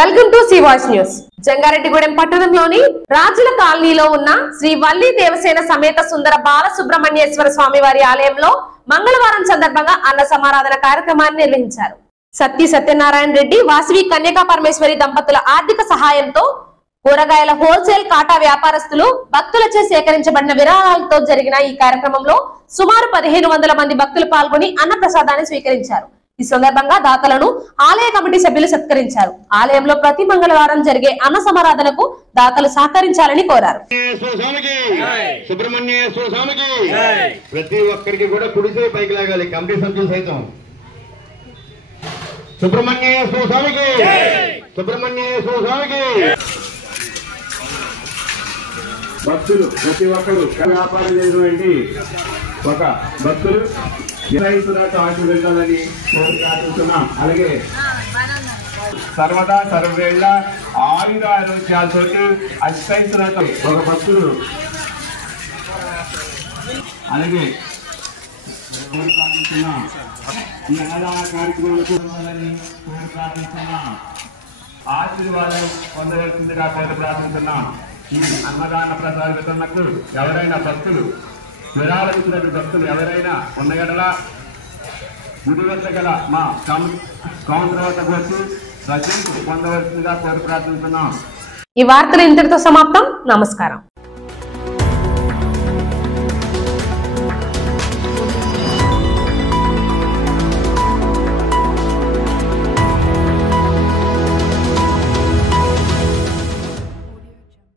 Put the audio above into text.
Welcome to C voice news. Jangareddygudem పట్టణంలోని రాజుల కాలనీలో ఉన్న శ్రీ వల్లి దేవసేన సమేత సుందర బాల సుబ్రహ్మణ్యేశ్వర స్వామి వారి ఆలయంలో మంగళవారం సందర్భంగా అన్న సమారాధన కార్యక్రమాన్ని నిర్వహించారు. సత్యనారాయణ రెడ్డి వాసవి కన్యకా పరమేశ్వరి దంపతుల ఆర్థిక సహాయంతో కూరగాయల హోల్సేల్ కాటా వ్యాపారస్తులు భక్తులచే సేకరించబడిన విరాళాలతో జరిగిన ఈ కార్యక్రమంలో సుమారు 1500 మంది భక్తులు పాల్గొని అన్న ప్రసాదాన్ని స్వీకరించారు. ఈ సందర్భంగా దాతలను ఆలయ కమిటీ సభ్యులు సత్కరించారు. ఆలయంలో ప్రతి మంగళవారం జరిగే అన్న సమారాధనకు దాతలు సహకరించాలని కోరారు. ప్రతి ఒక్కరికి కూడా కుడిసే పైకి లాగాలి, కమిటీ సభ్యులు సైతం. సుబ్రహ్మణ్యేశ్వర స్వామికి, సుబ్రహ్మణ్యేశ్వర స్వామికి. భక్తులు ప్రతి ఒక్కరు వ్యాపారం చేసినటువంటి ఒక భక్తులు ఆశీర్వదించాలని కోరుకుంటున్నాం. అలాగే సర్వదా సర్వేళ్ళ ఆయుర ఆరోగ్యాలతో అష్టైతులతో ఒక భక్తులు అలాగే కోరుకుంటున్నాం. ఈ అన్నదాన కార్యక్రమాలకు ప్రార్థిస్తున్నాం. ఆశీర్వాదం పొందవలసిందిగా కోరి ప్రార్థిస్తున్నాం. ఈ అన్నదాన ప్రసాద వితరణకు ఎవరైనా భక్తులు విరాళం ఇచ్చినటువంటి భక్తులు ఎవరైనా ఉన్న గడల గుడి వద్ద గల మా కౌంటర్ వద్దకు వచ్చి రచించి పొందవలసిందిగా కోరి ప్రార్థిస్తున్నాం. ఈ వార్తలు ఇంతటితో సమాప్తం. నమస్కారం.